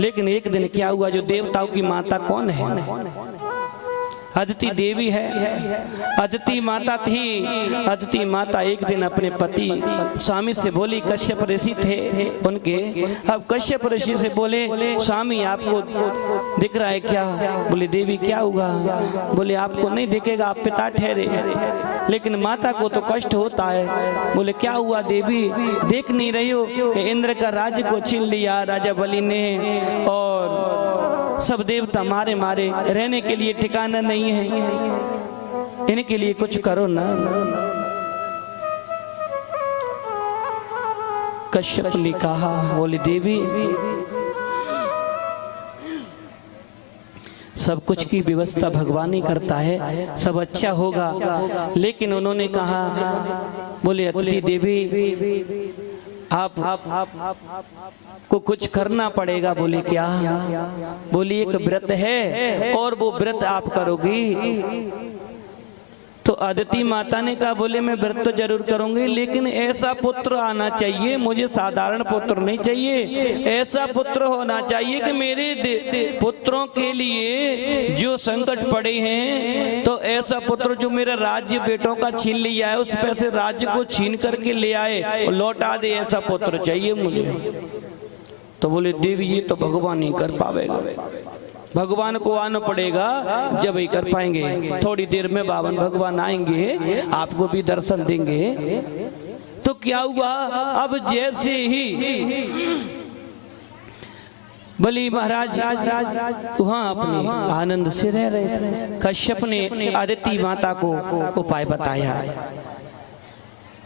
लेकिन एक दिन क्या हुआ, जो देवताओं की माता कौन है? अदिति देवी है। अदिति माता थी। अदिति माता एक दिन अपने पति स्वामी से बोली, कश्यप ऋषि थे उनके। अब कश्यप ऋषि से बोले, स्वामी आपको दिख रहा है क्या? बोले देवी क्या हुआ? बोले आपको नहीं दिखेगा, आप पिता ठहरे, लेकिन माता को तो कष्ट होता है। बोले क्या हुआ देवी, देख नहीं रही हो कि इंद्र का राज्य को छीन लिया राजा बलि ने, और सब देवता मारे मारे, रहने के लिए ठिकाना नहीं है, इनके लिए कुछ करो ना। कश्यप ने कहा, बोले देवी सब कुछ की व्यवस्था भगवान ही करता है, सब अच्छा होगा। लेकिन उन्होंने कहा, बोले अदिति देवी आप को कुछ करना पड़ेगा। बोले क्या? बोली एक व्रत है और वो व्रत आप करोगी। तो अदिति माता ने कहा, बोले मैं व्रत तो जरूर करूंगी, लेकिन ऐसा पुत्र आना चाहिए, मुझे साधारण पुत्र नहीं चाहिए, ऐसा पुत्र होना चाहिए कि मेरे पुत्रों के लिए जो संकट पड़े हैं, तो ऐसा पुत्र जो मेरा राज्य बेटों का छीन लिया है, उस पैसे राज्य को छीन करके ले आए और लौटा दे, ऐसा पुत्र चाहिए मुझे। तो बोले देवी ये तो भगवान ही कर पावेगा, भगवान को आना पड़ेगा जब ही कर पाएंगे। थोड़ी देर में बावन भगवान आएंगे, आपको भी दर्शन देंगे। तो क्या हुआ, अब जैसे ही बलि महाराज वहां अपने आनंद से रह रहे थे, कश्यप ने अदिति माता को उपाय बताया।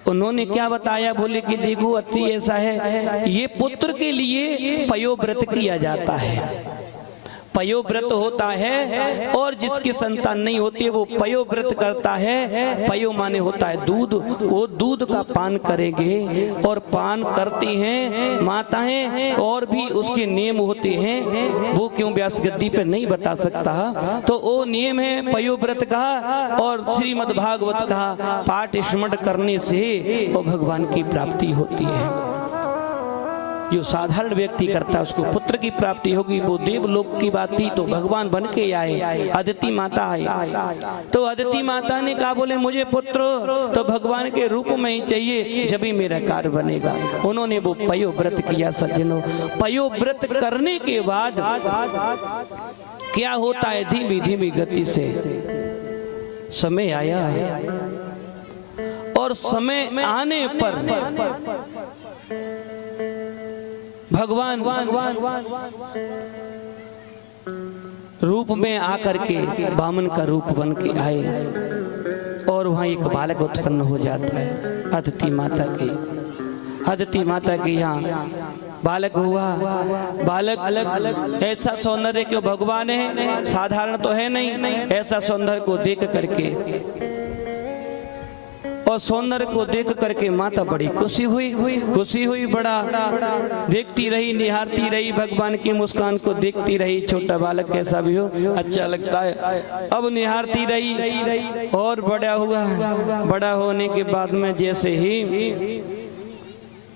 उन्होंने क्या बताया? बोले कि देखो अति ऐसा है, ये पुत्र के लिए पयोव्रत किया जाता है। पयोव्रत होता है, और जिसकी संतान नहीं होती वो पयोव्रत करता है। पयो माने होता है दूध, वो दूध का पान करेंगे, और पान करती हैं माताएं, और भी उसके नियम होते हैं, वो क्यों व्यास गद्दी पे नहीं बता सकता। तो वो नियम है पयोव्रत का, और श्रीमद् भागवत का पाठ स्मरण करने से वो भगवान की प्राप्ति होती है। जो साधारण व्यक्ति करता है उसको पुत्र की प्राप्ति होगी। वो देवलोक की बात थी, तो भगवान बन के आए, अदिति माता आई। तो अदिति माता ने कहा, बोले मुझे पुत्र तो भगवान के रूप में ही चाहिए, जब ही मेरा कार्य बनेगा। उन्होंने वो पयोव्रत किया। सज्जनों, पयोव्रत करने के बाद क्या होता है, धीमी धीमी गति से समय आया, और समय आने पर भगवान रूप में आकर के बामन का रूप बन के आए, और वहां एक बालक उत्पन्न हो जाता है अदिति माता के। अदिति माता के यहाँ बालक हुआ। बालक ऐसा सौंदर्य क्यों, भगवान है, साधारण तो है नहीं। ऐसा सौंदर्य को देख करके, और सौंदर्य को देख करके माता बड़ी खुशी हुई, बड़ा देखती रही, निहारती रही, भगवान की मुस्कान को देखती रही। छोटा बालक कैसा भी हो अच्छा लगता है। अब निहारती रही, और बड़ा हुआ। बड़ा होने के बाद में जैसे ही,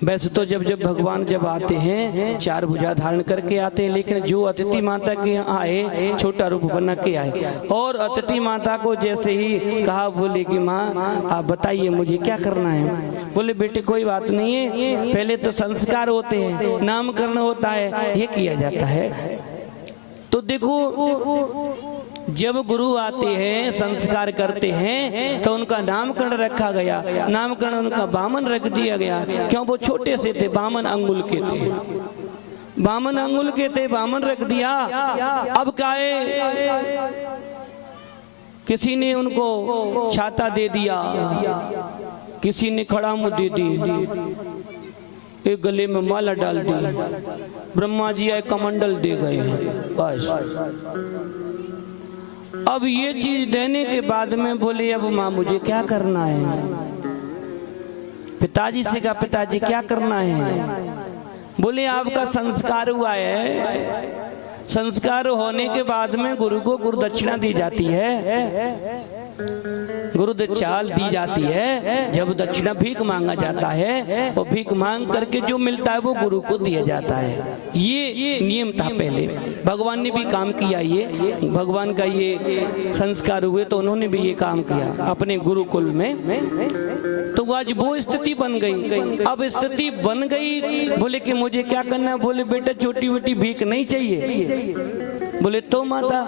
वैसे तो जब भगवान जब आते हैं 4 भुजा धारण करके आते हैं, लेकिन जो अदिति माता के यहाँ आए छोटा रूप बना के आए। और अदिति माता को जैसे ही कहा, बोले कि माँ आप बताइए मुझे क्या करना है। बोले बेटे कोई बात नहीं है, पहले तो संस्कार होते हैं, नामकरण होता है, ये किया जाता है। तो देखो जब गुरु आते हैं, संस्कार करते हैं, तो उनका नामकरण रखा गया। नामकरण उनका बामन रख दिया गया। क्यों? वो छोटे से थे, बामन अंगुल के थे, बामन अंगुल के थे, बामन रख दिया। अब क्या है, किसी ने उनको छाता दे दिया, किसी ने खड़ा मुंह दे दी, एक गले में माला डाल दी, ब्रह्मा जी आए कमंडल दे गए। बस अब ये चीज देने के बाद में बोले, अब माँ मुझे क्या करना है। पिताजी से कहा, पिताजी क्या करना है। बोले आपका संस्कार हुआ है, संस्कार होने के बाद में गुरु को गुरु दक्षिणा दी जाती है। गुरुद चाल दी जाती है, जब दक्षिणा भीख मांगा जाता है वो भीख मांग करके जो मिलता है वो गुरु को दिया जाता है। ये नियम था पहले, भगवान ने भी काम किया, ये भगवान का ये संस्कार हुए तो उन्होंने भी ये काम किया अपने गुरुकुल में। तो आज वो स्थिति बन गई। अब स्थिति बन गई, बोले कि मुझे क्या करना है? बोले बेटा छोटी मोटी भीख नहीं चाहिए। बोले तो माता?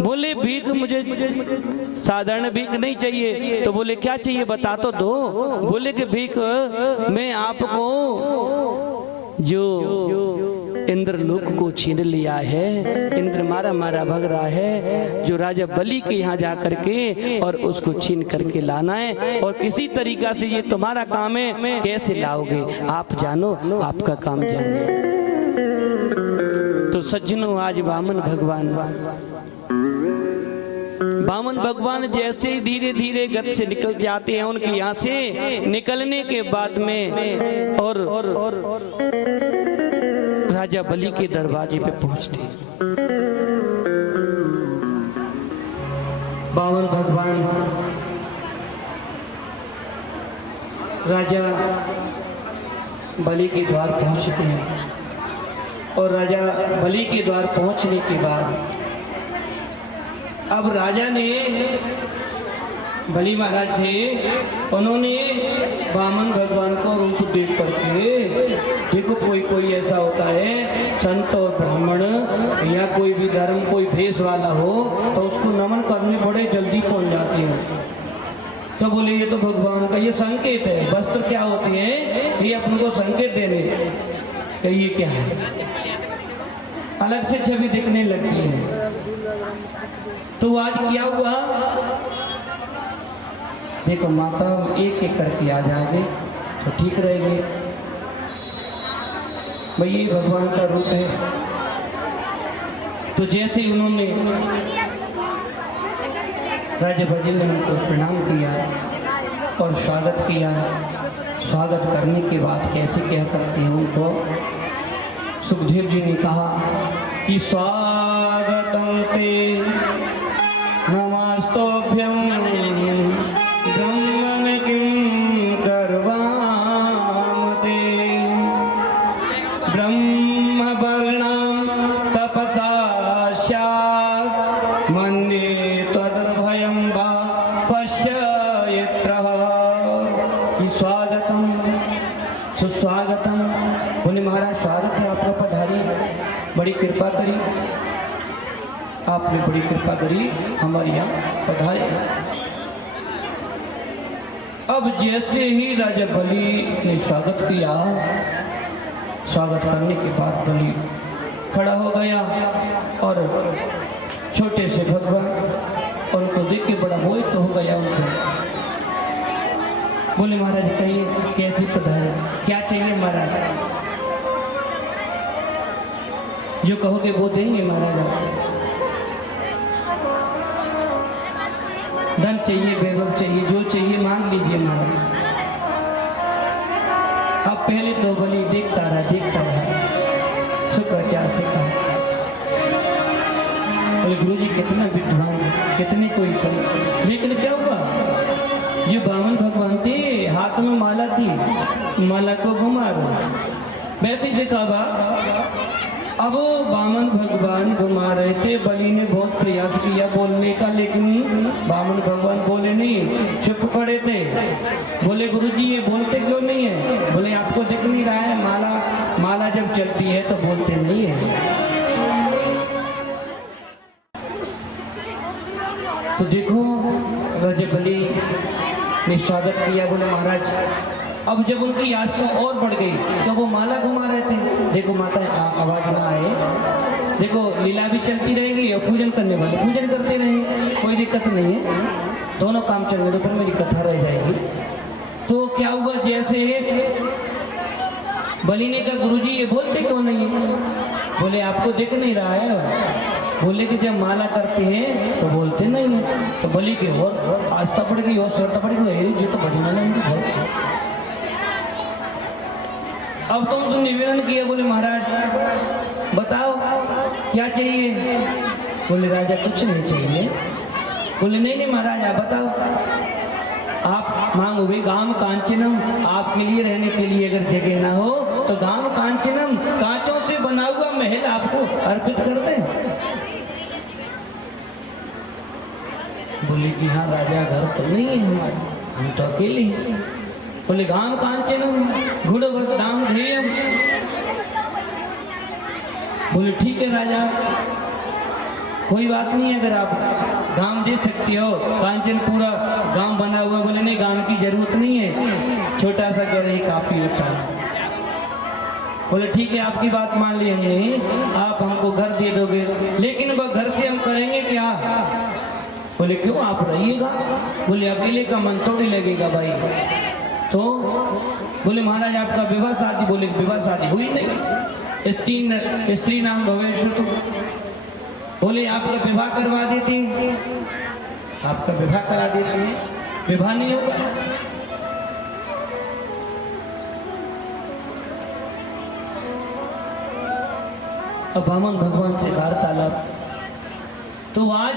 बोले भीख मुझे साधारण भीख नहीं चाहिए। तो बोले क्या चाहिए बता तो दो। बोले कि भीख मैं आपको जो इंद्रलोक को छीन लिया है, इंद्र मारा मारा भग रहा है, जो राजा बलि के यहाँ जा करके और उसको छीन करके लाना है, और किसी तरीका से ये तुम्हारा काम है, कैसे लाओगे आप जानो, आपका काम जानो। तो सज्जनों आज वामन भगवान जैसे ही धीरे धीरे गत से निकल जाते हैं, उनके यहाँ से निकलने के बाद में और राजा बलि के दरवाजे पे पहुंचते। वामन भगवान राजा बलि के द्वार पहुंचते हैं, और राजा बलि के द्वार पहुंचने के बाद अब राजा ने, बलि महाराज थे, उन्होंने वामन भगवान को रूप देख करके, देखो कोई ऐसा होता है संत और ब्राह्मण या कोई भी धर्म कोई भेष वाला हो तो उसको नमन करने बड़े जल्दी पहुंच जाते हैं। तो बोले ये तो भगवान का ये संकेत है। वस्त्र क्या होते हैं? ये अपन को संकेत देने, तो ये क्या है? अलग से छवि दिखने लगती है। तो आज क्या हुआ? देखो माता एक एक करके आ जाएंगे तो ठीक रहेगी। भाई ये भगवान का रूप है। तो जैसे उन्होंने राजा बलि ने उनको प्रणाम किया और स्वागत किया, स्वागत करने के बाद कैसे क्या करते हैं उनको, सुखदेव जी ने कहा कि स्वागतम ते नमस्तोभ्यं ब्रह्मण किं कर्वामते ब्रह्म वर्णं तपसा स्यात् मन्ये त्वदर्भयं वा पश्येत्रः। स्वागतम सुस्वागतम। बोले महाराज स्वागत है आपका, पधारी, बड़ी कृपा करी, आपने बड़ी कृपा करी, हमारे यहाँ पधारे। अब जैसे ही राजा बलि ने स्वागत किया, स्वागत करने के बाद बलि खड़ा हो गया और छोटे से भगवान उनको देख के बड़ा मोहित हो गया उनको। बोले महाराज कहिए कैसी पधारे, क्या चाहिए महाराज? जो कहोगे वो देंगे महाराज। धन चाहिए, वैभव चाहिए, जो चाहिए मांग लीजिए महाराज। अब पहले तो बलि देखता रहा, शुक्राचार्य से कहा, बोले गुरु जी कितना विद्वान, कितने कोई संत, लेकिन क्या हुआ? ये वामन भगवान थे, हाथ में माला थी, माला को घुमा रहे, वैसे ही दिखावा। अब वामन भगवान घुमा रहे थे, बलि ने बहुत प्रयास किया बोलने का, लेकिन वामन भगवान बोले नहीं, चुप पड़े थे। बोले गुरुजी ये बोलते क्यों नहीं है? बोले आपको दिख नहीं रहा है, माला जब चलती है तो बोलते नहीं है। तो देखो राजा बलि ने स्वागत किया। बोले महाराज, अब जब उनकी आस्था और बढ़ गई तो वो माला घुमा रहे थे। देखो माता आवाज ना आए, देखो लीला भी चलती रहेगी और पूजन करने वाले पूजन करते रहेंगे, कोई दिक्कत नहीं है, दोनों काम चलने दो, पर मेरी कथा रह जाएगी। तो क्या हुआ, जैसे बलि ने कहा गुरुजी ये बोलते क्यों नहीं है? बोले आपको दिख नहीं रहा है। बोले कि जब माला करते हैं तो बोलते नहीं है। तो बलि की और आस्था पड़ गई और श्रद्धा पड़ गई, जो तो भजना नहीं। अब तो उनसे निवेदन किया, बोले महाराज बताओ क्या चाहिए? बोले राजा कुछ नहीं चाहिए, बोले नहीं नहीं महाराज आप बताओ, आप मांगोगे गाम कांचनम, आपके लिए रहने के लिए अगर जगह ना हो तो गाम कांचनम, कांचों से बना हुआ महल आपको अर्पित कर दें। बोले कि हाँ राजा घर तो नहीं है हमारे, हम तो अकेले हैं। बोले गाम कांचनम गुणवत नाम ध्येयम। बोले ठीक है राजा, कोई बात नहीं, अगर आप गांव दे सकती हो, कांचन पूरा गांव बना हुआ। बोले नहीं गांव की जरूरत नहीं है, छोटा सा घर ही काफी होता है। बोले ठीक है आपकी बात मान ली हमने, आप हमको घर दे दोगे, लेकिन वह घर से हम करेंगे क्या? बोले क्यों आप रहिएगा? बोले अकेले का मन थोड़ी लगेगा भाई। तो बोले महाराज आपका विवाह शादी? बोले विवाह शादी हुई नहीं, स्त्री नाम भवेश। तो बोले आपका विवाह करवा देते, आपका विवाह करा देते हैं, विवाह नहीं होगा। अब वामन भगवान से वार्तालाप, तो आज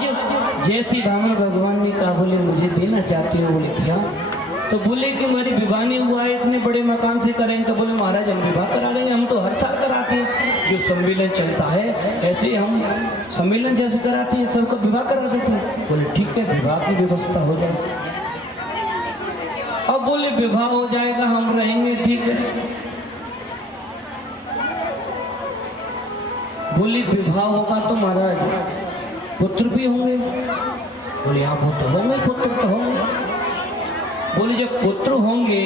जैसे वामन भगवान ने कहा बोले मुझे देना चाहते हो? बोले क्या? तो बोले कि मेरी विवाह नहीं हुआ है, इतने बड़े मकान से करेंगे। तो बोले महाराज हम विवाह करा लेंगे, हम तो हर साल कराते हैं, जो सम्मेलन चलता है ऐसे हम सम्मेलन जैसे कराते हैं, सबका विवाह करा देते हैं। बोले ठीक है विवाह की व्यवस्था हो जाए। अब बोले विवाह हो जाएगा, हम रहेंगे, ठीक है। बोले विवाह होगा तो महाराज पुत्र भी होंगे? बोले हाँ वो तो होंगे, पुत्र तो होंगे। बोले जब पुत्र होंगे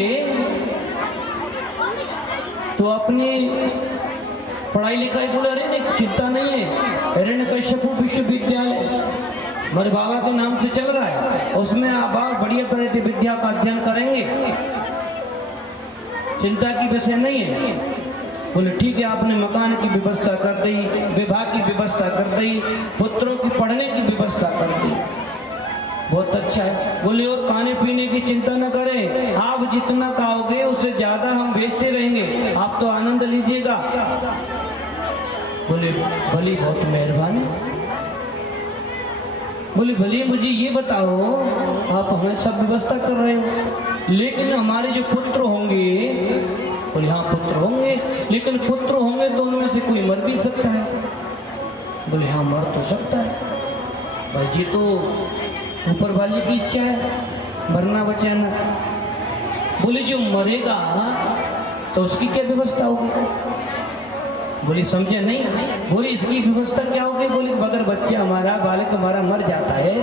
तो अपनी पढ़ाई लिखाई पूरा रहने चिंता नहीं है। हिरण्यकश्यप विश्वविद्यालय मेरे बाबा के नाम से चल रहा है, उसमें आप बढ़िया तरह की विद्या का अध्ययन करेंगे, चिंता की विषय नहीं है। बोले ठीक है आपने मकान की व्यवस्था कर दी, विवाह की व्यवस्था कर दी, पुत्रों की पढ़ने की व्यवस्था कर दी, बहुत अच्छा है। बोले और खाने पीने की चिंता न करें, आप जितना खाओगे उससे ज्यादा हम बेचते रहेंगे, आप तो आनंद लीजिएगा। बोले भली बहुत मेहरबानी। बोले भली मुझे ये बताओ आप हमें सब व्यवस्था कर रहे हो, लेकिन हमारे जो पुत्र होंगे? बोले हाँ पुत्र होंगे, लेकिन पुत्र होंगे तो उनमें से कोई मर भी सकता है। बोले हाँ मर तो सकता है भाई जी, तो ऊपर वाले की इच्छा है मरना बचाना। बोले जो मरेगा तो उसकी क्या व्यवस्था होगी? बोले समझे नहीं। बोले इसकी व्यवस्था क्या होगी? बोले अगर बच्चा हमारा बालक हमारा मर जाता है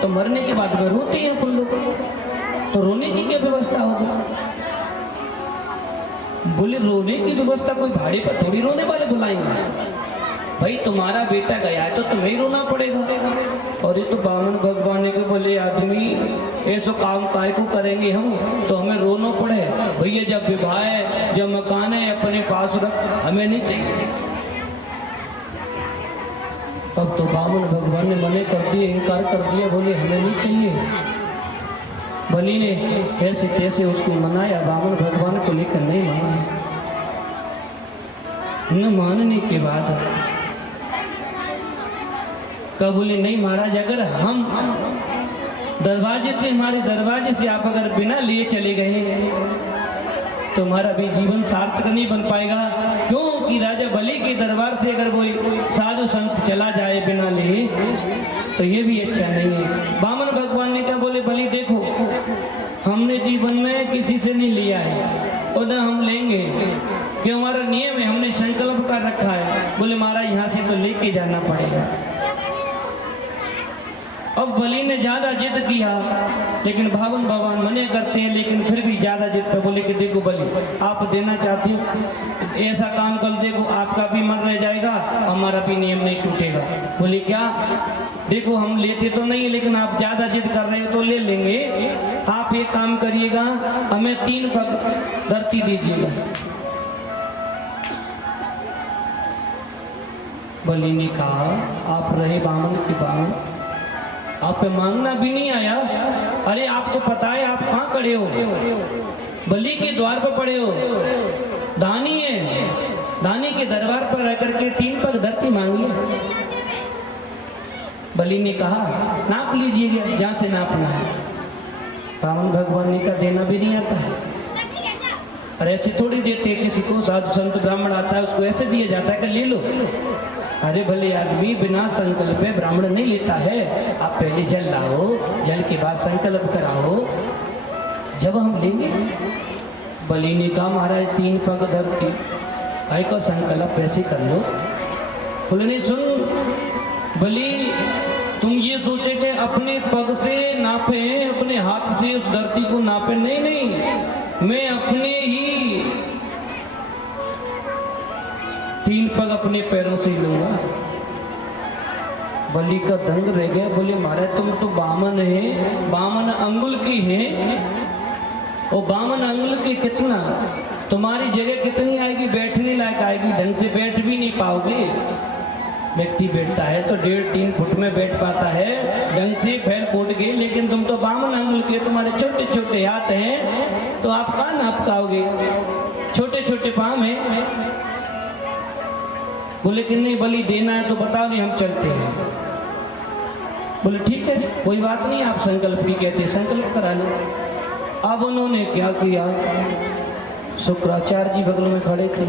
तो मरने के बाद में रोते हैं अपन लोग, तो रोने की क्या व्यवस्था होगी? बोले रोने की व्यवस्था कोई भाड़े पर थोड़ी रोने वाले बुलाएंगे भाई, तुम्हारा बेटा गया है तो तुम्हें ही रोना पड़ेगा। और ये तो वामन भगवान के बोले आदमी ऐसा काम काय को करेंगे हम, तो हमें रोना पड़े भैया, जब विवाह है जब मकान है अपने पास रख, हमें नहीं चाहिए। अब तो वामन भगवान ने मने कर दिए, इनकार कर दिया, बोले हमें नहीं चाहिए। बलि ने कैसे कैसे उसको मनाया, वामन भगवान को लेकर नहीं माना। न मानने के बाद कब बोले नहीं महाराज, अगर हम दरवाजे से हमारे दरवाजे से आप अगर बिना लिए चले गए तो हमारा भी जीवन सार्थक नहीं बन पाएगा। क्योंकि राजा बलि के दरबार से अगर कोई साधु संत चला जाए बिना लिए तो ये भी अच्छा नहीं है। वामन भगवान ने कहा बोले बलि देखो हमने जीवन में किसी से नहीं लिया है और न हम लेंगे, कि हमारा नियम है, हमने संकल्प कर रखा है। बोले महाराज यहाँ से तो लेके जाना पड़ेगा। अब बलि ने ज्यादा जिद किया, लेकिन वामन भगवान मने करते हैं, लेकिन फिर भी ज्यादा जिद पे बोले कि देखो बलि आप देना चाहते हो ऐसा काम कर, देखो आपका भी मन रह जाएगा, हमारा भी नियम नहीं टूटेगा। बोले क्या? देखो हम लेते तो नहीं, लेकिन आप ज्यादा जिद कर रहे हो तो ले लेंगे। आप एक काम करिएगा, हमें 3 पग धरती दीजिएगा। बलि ने कहा आप रहे वामन की बात, आप पे मांगना भी नहीं आया। अरे आपको पता है आप कहाँ खड़े हो? बलि के द्वार पर पड़े हो, दानी है, दानी के दरबार पर रह करके 3 पग धरती मांगी। बलि ने कहा नाप लीजिएगा जहाँ से नापना है। बामन भगवान ने कहा देना भी नहीं आता है। और ऐसे थोड़ी देते, किसी को साधु संत ब्राह्मण आता है उसको ऐसे दिया जाता है कि ले लो। अरे भले आदमी बिना संकल्प पे ब्राह्मण नहीं लेता है। आप पहले जल लाओ, जल के बाद संकल्प कराओ, जब हम लेंगे। बलि ने कहा महाराज 3 पग धर के भाई का संकल्प वैसे कर लो। बोले नहीं सुन बलि, तुम ये सोचे कि अपने पग से नापे, अपने हाथ से उस धरती को नापे, नहीं नहीं, मैं अपने ही 3 पग अपने पैरों से लूंगा। बलि का दंग रह गया। बोले महाराज तुम तो बामन है, बामन अंगुल की है, और बामन अंगुल की कितना, तुम्हारी जगह कितनी आएगी, बैठने लायक आएगी, ढंग से बैठ भी नहीं पाओगे। व्यक्ति बैठता है तो 1.5-3 फुट में बैठ पाता है, ढंग से फैल फूट के, लेकिन तुम तो बामन अंगुल के, तुम्हारे छोटे छोटे हाथ हैं, तो आप कहाँ नाप पाओगे, छोटे छोटे पाँव हैं। बोले कि नहीं बलि देना है तो बताओ, नहीं हम चलते हैं। बोले ठीक है कोई बात नहीं, आप संकल्प भी कहते संकल्प करा लो। अब उन्होंने क्या किया, शुक्राचार्य जी बगल में खड़े थे।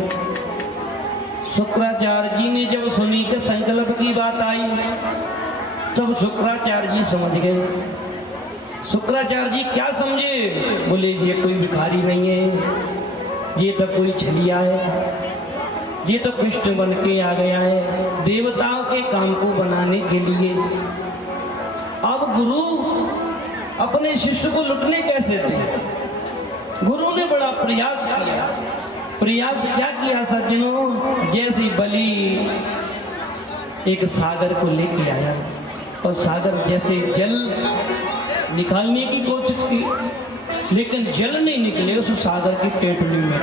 शुक्राचार्य जी ने जब सुनी कि संकल्प की बात आई, तब शुक्राचार्य जी समझ गए। शुक्राचार्य जी क्या समझे, बोले ये कोई भिखारी नहीं है, ये तो कोई छलिया है, ये तो कृष्ण बन के आ गया है देवताओं के काम को बनाने के लिए। अब गुरु अपने शिष्य को लुटने कैसे थे, गुरु ने बड़ा प्रयास किया। प्रयास क्या किया सज्जनों, जैसे बलि एक सागर को लेके आया और सागर जैसे जल निकालने की कोशिश की, लेकिन जल नहीं निकले उस सागर की टेटली में।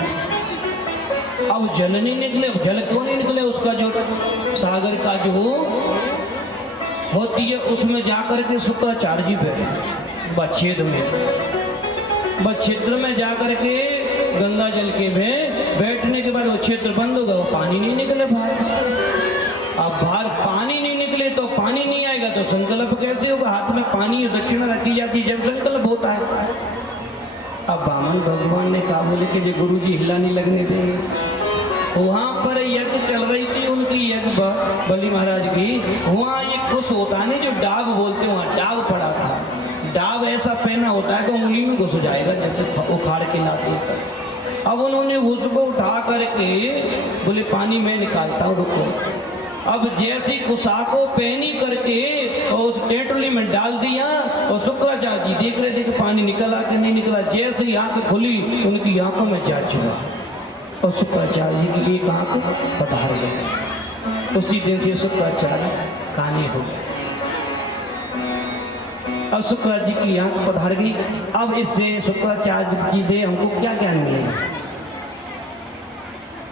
अब जल नहीं निकले, जल क्यों नहीं निकले, उसका जो सागर का जो होती है उसमें जाकर के शुक्राचार्य जी बैठे बच्छेद में, बच्छेत्र में जाकर के गंगा जल के में बैठने के बाद वो क्षेत्र बंद होगा, वो पानी नहीं निकले बाहर। अब बाहर पानी नहीं निकले तो पानी नहीं आएगा तो संकल्प कैसे होगा, हाथ में पानी दक्षिणा रखी जाती है जब संकल्प होता है। अब बामन भगवान ने कहा, बोले कि ये गुरु जी हिला नहीं लगने देंगे। वहां पर यज्ञ चल रही थी उनकी, यज्ञ बलि महाराज की, वहां एक कुछ होता नहीं जो डाब बोलते, वहां डाब पड़ा था। डाब ऐसा पहना होता है तो उंगली में घुस जाएगा जैसे उखाड़ के लाते। अब उन्होंने उसको उठा करके बोले पानी में निकालता हूँ, रुको। अब जैसी कुशा को पहनी करके और उस टेटली में डाल दिया, और शुक्राचार्य जी देख रहे थे कि पानी निकला कि नहीं निकला। जैसे ही आंख खुली उनकी आंखों में जा चुका और शुक्राचार्य जी की एक आंख पधार गई। उसी दिन से शुक्राचार्य काने हो गए। अब शुक्राचार्य जी की आंख पधार गई। अब इससे शुक्राचार्य जी से हमको क्या ज्ञान मिलेगा,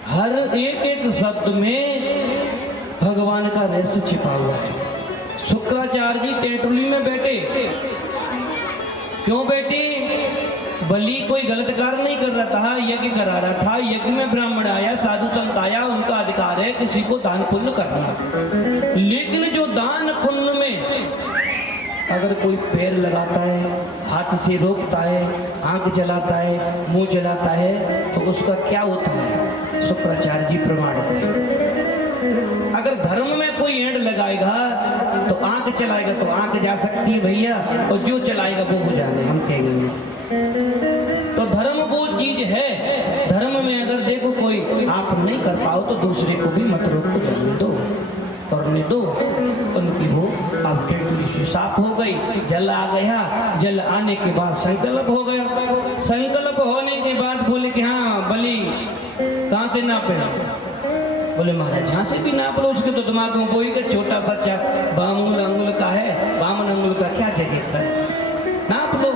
हर एक एक शब्द में भगवान का रहस्य छिपा हुआ है। शुक्राचार्य जी टेटुली में बैठे, क्यों बैठे, बलि कोई गलत कार्य नहीं कर रहा था, यज्ञ करा रहा था। यज्ञ में ब्राह्मण आया, साधु संत आया, उनका अधिकार है किसी को दान पुण्य करना। लेकिन जो दान पुण्य में अगर कोई पैर लगाता है, हाथ से रोकता है, आंख चलाता है, मुंह चलाता है, तो उसका क्या होता है, शुक्राचार्य जी प्रमाण है। अगर धर्म में कोई एंड लगाएगा तो आंख चलाएगा तो आंख जा सकती है भैया, और जो चलाएगा वो हो जाए, हम कहेंगे। तो धर्म वो चीज है, धर्म में अगर देखो कोई आप नहीं कर पाओ तो दूसरे को भी मत रोको, जाने दो, करने दो। उनकी वो अब टेटली साफ हो गई, जल आ गया। जल आने के बाद संकल्प हो गया। संकल्प होने के बाद बोले कि हाँ बलि कहाँ से नापे, बोले महाराज जहाँ से भी नाप लो, उसके तो दिमाग में कोई का छोटा सा बामन अंगुल का है, बामन अंगुल का क्या जगह है, नाप लो।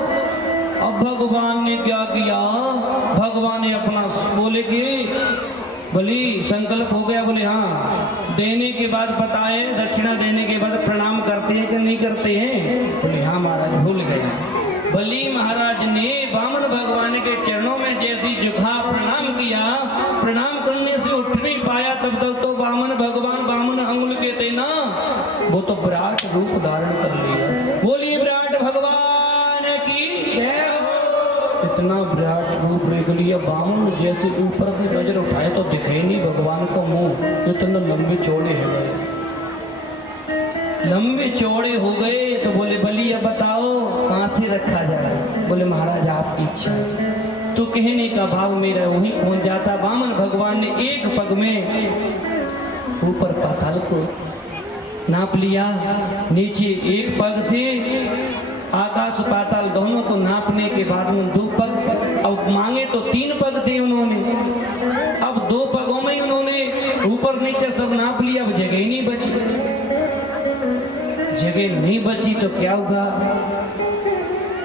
अब भगवान ने क्या किया, भगवान ने अपना बोले कि बलि संकल्प हो गया, बोले हाँ। देने के बाद बताए, दक्षिणा देने के बाद प्रणाम करते हैं कि नहीं करते हैं, बोले हाँ महाराज भूल गया। बलि महाराज ने बामन भगवान के चरणों में जैसी झुका प्रणाम किया, प्रणाम करने से उठ नहीं पाया, तब तक तो बामन भगवान बामन अंगुल के थे ना, वो तो विराट रूप धारण कर लिया। बोलिए विराट भगवान की जय हो। इतना विराट रूप देख लिया बामन, जैसे ऊपर की नजर उठाए तो दिखे नहीं भगवान का मुंह, इतने लंबे चौड़े हो गए, लंबे चौड़े हो गए। तो बोले बलि अब बताओ कहां से रखा जाए। बोले महाराज आपकी इच्छा है। तो कहने का भाव मेरा वहीं पहुंच जाता। वामन भगवान ने एक पग में ऊपर पाताल को नाप लिया, नीचे एक पग से आकाश पाताल दोनों को नापने के बाद में 2 पग, अब मांगे तो 3 पग थे उन्होंने, अब 2 पगों में उन्होंने ऊपर नीचे सब नाप लिया। अब जगह ही नहीं बची, जगह नहीं बची तो क्या होगा।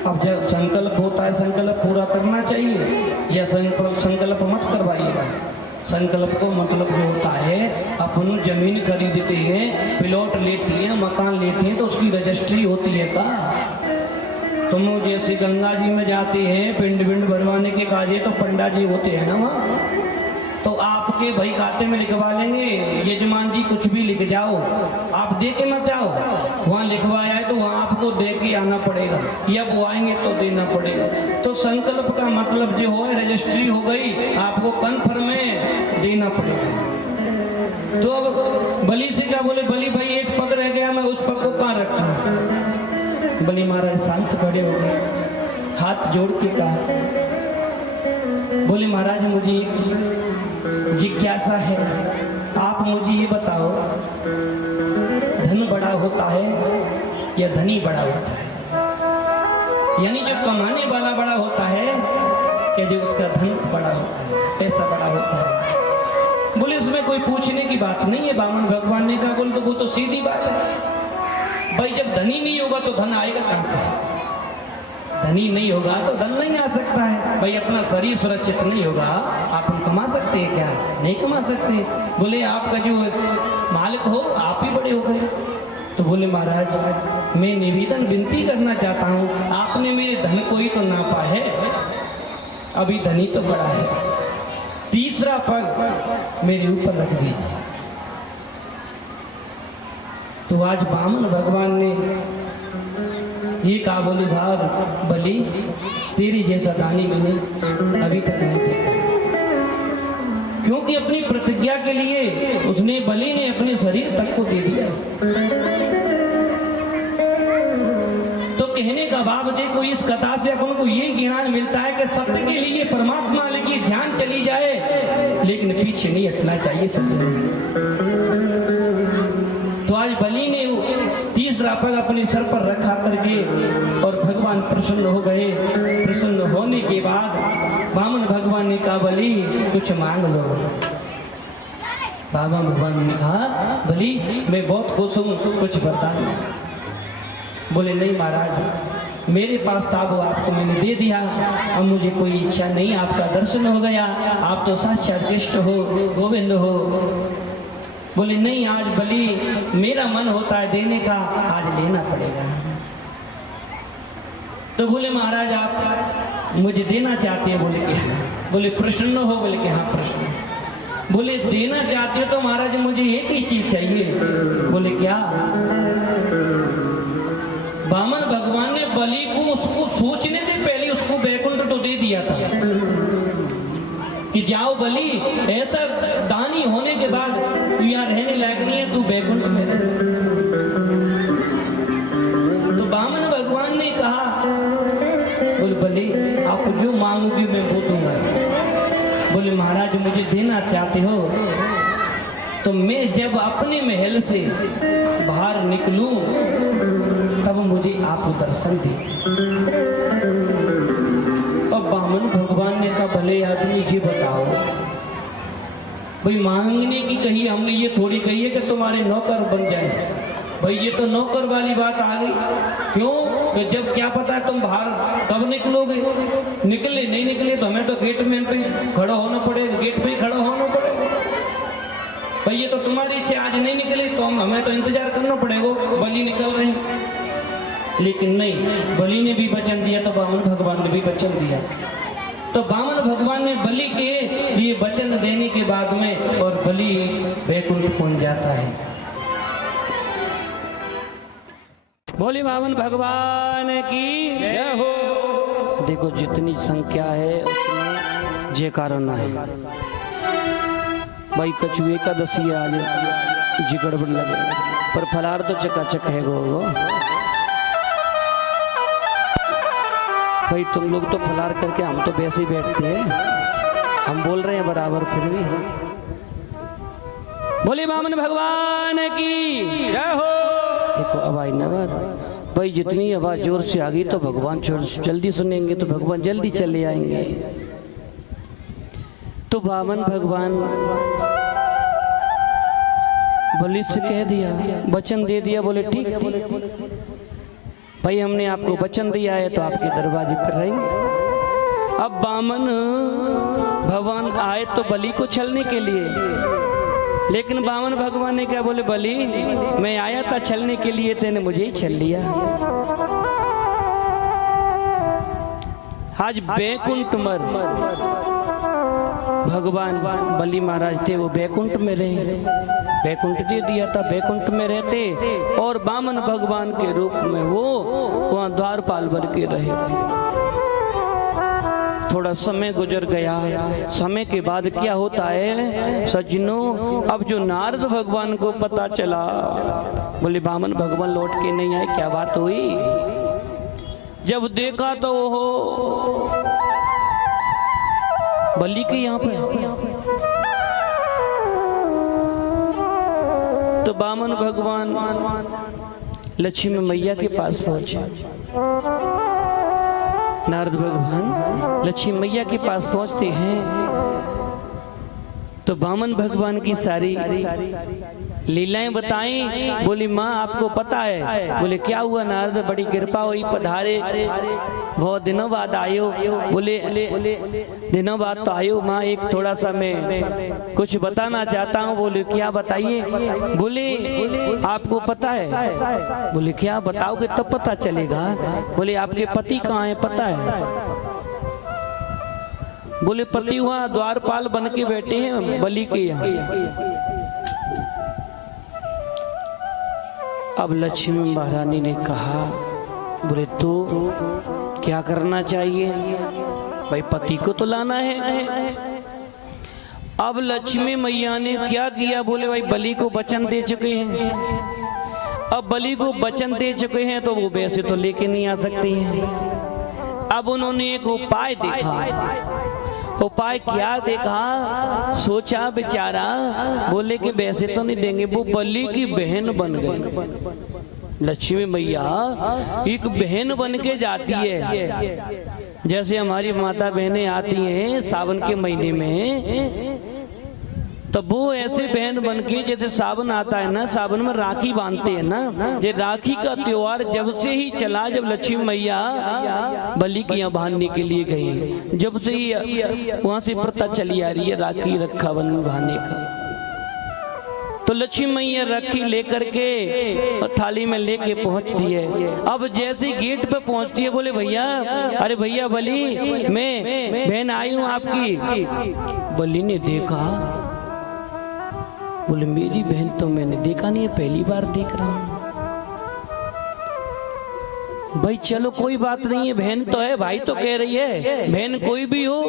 अब जब संकल्प होता है संकल्प पूरा करना चाहिए, या संकल्प मत करवाइएगा। संकल्प को मतलब जो होता है अपन जमीन खरीदते हैं, प्लॉट लेते हैं, मकान लेते हैं तो उसकी रजिस्ट्री होती है का। तुम जैसे गंगा जी में जाते हैं पिंड विंड भरवाने के काजे तो पंडा जी होते हैं ना वहाँ, तो आपके भाई खाते में लिखवा लेंगे यजमान जी कुछ भी लिख जाओ, आप दे के मत जाओ। वहाँ लिखवाया है तो वहाँ आपको दे के आना पड़ेगा, या वो आएंगे तो देना पड़ेगा। तो संकल्प का मतलब जो हो रजिस्ट्री हो गई, आपको कन्फर्म में देना पड़ेगा। तो अब बलि से क्या बोले, बलि भाई एक पग रह गया, मैं उस पग को कहाँ रखूं। बलि महाराज शांत खड़े हो गए, हाथ जोड़ के कहा, बोले महाराज मुझे जिज्ञासा है, आप मुझे ये बताओ धन बड़ा होता है या धनी बड़ा होता है, यानी जो कमाने वाला बड़ा होता है या जो उसका धन बड़ा होता है, पैसा बड़ा होता है। बोले इसमें कोई पूछने की बात नहीं है। वामन भगवान ने कहा, बोले तो वो तो सीधी बात है भाई, जब धनी नहीं होगा तो धन आएगा कहां से। धनी नहीं होगा तो धन नहीं आ सकता है भाई। अपना शरीर सुरक्षित नहीं होगा आप कमा सकते हैं क्या, नहीं कमा सकते। बोले आपका जो मालिक हो आप ही बड़े हो गए। तो बोले महाराज मैं निवेदन विनती करना चाहता हूँ, आपने मेरे धन को ही तो नापा है, अभी धनी तो बड़ा है, तीसरा पग मेरे ऊपर रख दीजिए। तो आज वामन भगवान ने ये कहा, बोले भाव बलि तेरी जैसा दानी मैंने अभी तक नहीं देखा, क्योंकि अपनी प्रतिज्ञा के लिए उसने बलि ने अपने शरीर तक को दे दिया। तो कहने का भाव देखो, इस कथा से अपन को ये ज्ञान मिलता है कि सत्य के लिए परमात्मा की ध्यान चली जाए लेकिन पीछे नहीं हटना चाहिए सत्य। तो आज बलि ने तीसरा पग अपने सर पर रखा करके और भगवान प्रसन्न हो गए। प्रसन्न होने के बाद वामन भगवान ने कहा, बलि कुछ मांग लो। बाबा भगवान ने कहा, बलि मैं बहुत खुश हूँ, कुछ बता दो। बोले नहीं महाराज मेरे पास था वो आपको मैंने दे दिया, अब मुझे कोई इच्छा नहीं, आपका दर्शन हो गया, आप तो साक्षात कृष्ण हो, गोविंद हो। बोले नहीं आज बलि मेरा मन होता है देने का, आज लेना पड़ेगा। तो बोले महाराज आप मुझे देना चाहते हैं। बोले कि हाँ। बोले प्रसन्न हो। बोले कि हाँ प्रसन्न। बोले देना चाहते हो तो महाराज मुझे एक ही चीज चाहिए। बोले क्या। वामन भगवान ने बलि को उसको सोचने से पहले उसको बैकुंठ तो दे दिया था कि जाओ बलि, ऐसा दानी होने के बाद यहाँ रहने लायक नहीं है, तू बैकुंठ में रह सकता। तो वामन भगवान ने कहा, बोले बलि आप जो मांगोगे मैं वो दूंगा। बोले महाराज मुझे देना चाहते हो तो मैं जब अपने महल से बाहर निकलूं तब मुझे आप दर्शन दे। अब वामन भगवान ने कहा, भले आदमी जी बताओ भाई, मांगने की कही हमने ये थोड़ी कही है कि तुम्हारे नौकर बन जाए। भाई ये तो नौकर वाली बात आ गई। क्यों कि जब क्या पता है तुम बाहर कब निकलोगे, निकले नहीं निकले तो हमें तो गेट में पे खड़ा होना पड़ेगा, गेट पे खड़ा होना पड़ेगा। भाई ये तो तुम्हारी इच्छा, आज नहीं निकले तो हमें तो इंतजार करना पड़ेगा, बलि निकल रहे हैं। लेकिन नहीं, बलि ने भी वचन दिया तो वामन भगवान ने भी वचन दिया। तो वामन भगवान ने बलि के ये वचन देने के बाद में और बलि वैकुंठ पहुंच जाता है। भोले बामन भगवान की जय हो। देखो जितनी संख्या है उतनी जयकारा ना है भाई। कछुए का दसी आज जी गड़बड़ लगे पर फलार तो चकाचक है गो भाई। तुम लोग तो फलार करके, हम तो वैसे ही बैठते हैं, हम बोल रहे हैं बराबर फिर भी। भोले बामन भगवान की जय हो। देखो अब आई ना बात भाई, जितनी आवाज जोर से आ गई तो भगवान जल्दी सुनेंगे तो भगवान जल्दी चले आएंगे। तो बामन भगवान बलि से कह दिया, वचन दे दिया। बोले ठीक भाई, हमने आपको वचन दिया है तो आपके दरवाजे पर रहेंगे। अब बामन भगवान आए तो बलि को छलने के लिए, लेकिन बामन भगवान ने क्या बोले, बलि मैं आया था छलने के लिए, तेने मुझे ही छल लिया। आज बैकुंठ मर भगवान बलि महाराज थे, वो बैकुंठ में रहे, बैकुंठ दे दिया था, बैकुंठ में रहते और बामन भगवान के रूप में वो वहां द्वारपाल बन के रहे। थोड़ा समय गुजर गया, समय के बाद क्या होता है सज्जनों, अब जो नारद भगवान को पता चला, बोले बामन भगवान लौट के नहीं आए, क्या बात हुई। जब देखा तो हो बलि के यहाँ पे, तो बामन भगवान लक्ष्मी मैया के पास पहुंचे। नारद भगवान लक्ष्मी मैया के पास पहुंचते हैं तो बामन भगवान की सारी लीलाएं बताएं। बोली माँ आपको पता है। बोले क्या हुआ नारद, बड़ी कृपा हुई, पधारे, बहुत दिनों बाद आयो। बोले दिनों बाद तो आयो माँ, एक थोड़ा सा मैं कुछ बताना चाहता हूँ। बोले क्या बताइए। बोले आपको पता है। बोले क्या, बताओगे तब तो पता चलेगा। बोले आपके पति कहाँ है, पता है। बोले पति वहाँ द्वारपाल बन के बैठे हैं बलि के यहाँ। अब लक्ष्मी महारानी ने कहा, बोले तो क्या करना चाहिए भाई, पति को तो लाना है। अब लक्ष्मी मैया ने क्या किया, बोले भाई बलि को वचन दे चुके हैं, अब बलि को वचन दे चुके हैं तो वो वैसे तो लेके नहीं आ सकती हैं। अब उन्होंने एक उपाय देखा। उपाय क्या देखा, सोचा बेचारा, बोले कि वैसे तो नहीं देंगे, वो बलि की बहन बन गई। लक्ष्मी मैया एक बहन बन के जाती है, जैसे हमारी माता बहनें आती हैं सावन के महीने में, तो वो ऐसे बहन बन के, जैसे सावन आता है ना, सावन में राखी बांधते हैं ना, ये राखी का त्योहार जब से ही चला, जब लक्ष्मी मैया बलि की यहाँ बांधने के लिए गई, जब से ही वहां से प्रथा चली आ रही है राखी रक्षा बंधन बांधने का। तो लक्ष्मी मैया राखी लेकर के और थाली में लेके पहुंचती है। अब जैसे गेट पे पहुंचती है, बोले भैया, अरे भैया बलि, मैं बहन आई हूँ आपकी। बलि ने देखा, बोले मेरी बहन तो मैंने देखा नहीं है, पहली बार देख रहा हूं। भाई चलो कोई बात नहीं है, बहन तो है, भाई तो कह रही है, बहन कोई भी हो,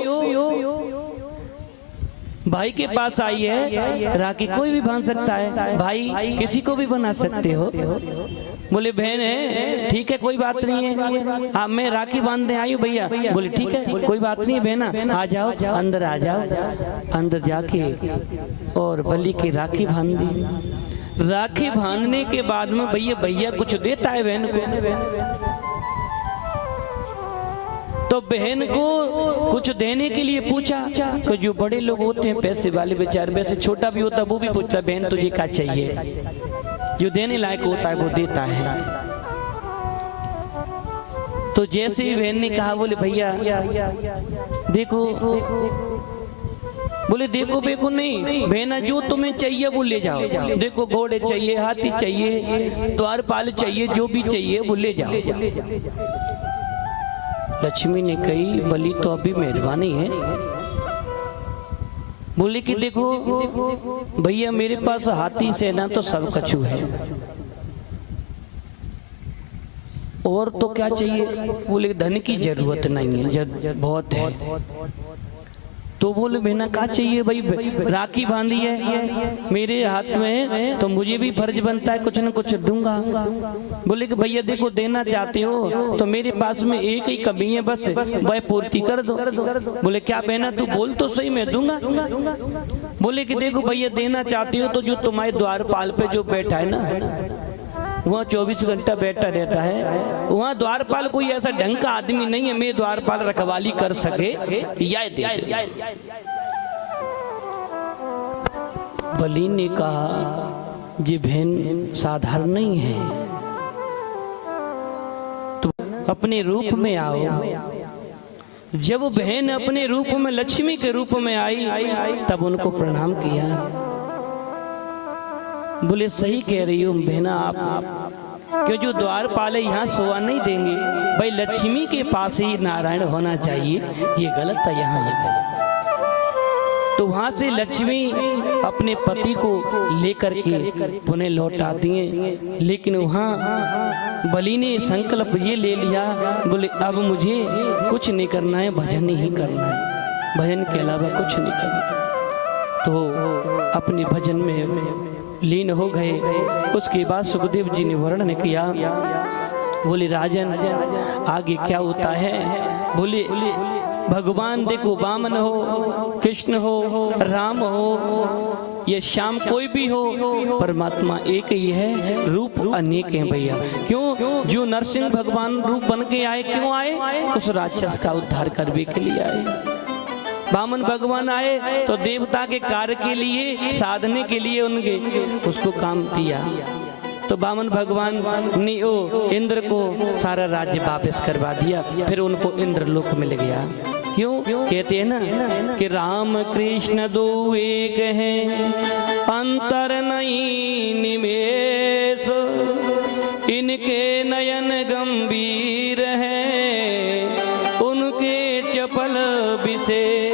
भाई के पास आई है, राखी कोई भी बांध सकता है, भाई किसी को भी बना सकते हो। बोले बहन है, ठीक है कोई बात नहीं है, हाँ मैं राखी बांधने आई हूँ भैया। बोले ठीक है कोई बात नहीं है बहना, आ जाओ अंदर, आ जाओ। अंदर जाके और बलि की राखी बांध दी। राखी बांधने के बाद में भैया कुछ देता है बहन को, तो बहन को कुछ देने के लिए पूछा। तो जो बड़े लोग होते हैं पैसे वाले बेचारे, वैसे छोटा भी होता वो भी पूछता है बहन तुझे क्या चाहिए, जो देने लायक होता है वो देता है। तो जैसे ही बहन ने कहा, बोले भैया देखो, बोले देखो बेको नहीं बहना, जो तुम्हें चाहिए वो ले जाओ, देखो घोड़े चाहिए, हाथी चाहिए, द्वारपाल चाहिए, जो भी चाहिए वो ले जाओ। लक्ष्मी ने कही, बलि तो अभी मेहरबानी है। बोले कि देखो भैया मेरे पास हाथी सेना तो सब कछु है, और तो क्या चाहिए? बोले धन की जरूरत नहीं है, बहुत है। तो बोले बहना क्या चाहिए भाई? राखी बांधी है मेरे हाथ में, तो मुझे भी फर्ज बनता है कुछ न कुछ दूंगा। बोले कि भैया देखो देना चाहते हो तो मेरे पास में एक ही कमी है, बस वह पूर्ति कर दो। बोले क्या बहना तू बोल तो सही, मैं दूंगा। बोले कि देखो भैया देना चाहते हो तो जो तुम्हारे द्वारपाल पे जो बैठा है ना, वहाँ 24 घंटा बैठा रहता है। वहाँ द्वारपाल कोई ऐसा ढंग का आदमी नहीं है मैं द्वारपाल रखवाली कर सके, या दे दे। बलि ने कहा जी बहन साधारण नहीं है, तो अपने रूप में आओ। जब बहन अपने रूप में लक्ष्मी के रूप में आई तब उनको प्रणाम किया। बोले सही कह रही हो बहना आप, क्यों जो द्वारपाल यहाँ सोआ नहीं देंगे, भाई लक्ष्मी के पास ही नारायण होना चाहिए, ये गलत है, यहाँ ये गलत। तो वहां से लक्ष्मी अपने पति को लेकर के पुनः लौटा दिए। लेकिन वहाँ बलि ने संकल्प ये ले लिया, बोले अब मुझे कुछ नहीं करना है, भजन ही करना है, भजन के अलावा कुछ नहीं करना। तो अपने भजन में लीन हो गए। उसके बाद सुखदेव जी ने वर्णन किया। बोले राजन आगे क्या होता है? बोले भगवान देखो वामन हो, कृष्ण हो, राम हो, ये श्याम कोई भी हो, परमात्मा एक ही है, रूप अनेक हैं भैया। क्यों? जो नरसिंह भगवान रूप बन के आए, क्यों आए? उस राक्षस का उद्धार करने के लिए आए। वामन भगवान आए तो देवता के कार्य के लिए, साधने के लिए उनके उसको काम दिया। तो वामन भगवान ने इंद्र को सारा राज्य वापस करवा दिया, फिर उनको इंद्रलोक मिल गया। क्यों? कहते हैं ना कि राम कृष्ण दो एक हैं, अंतर नहीं निमेष, इनके नयन गंभीर हैं, उनके चपल विशेष।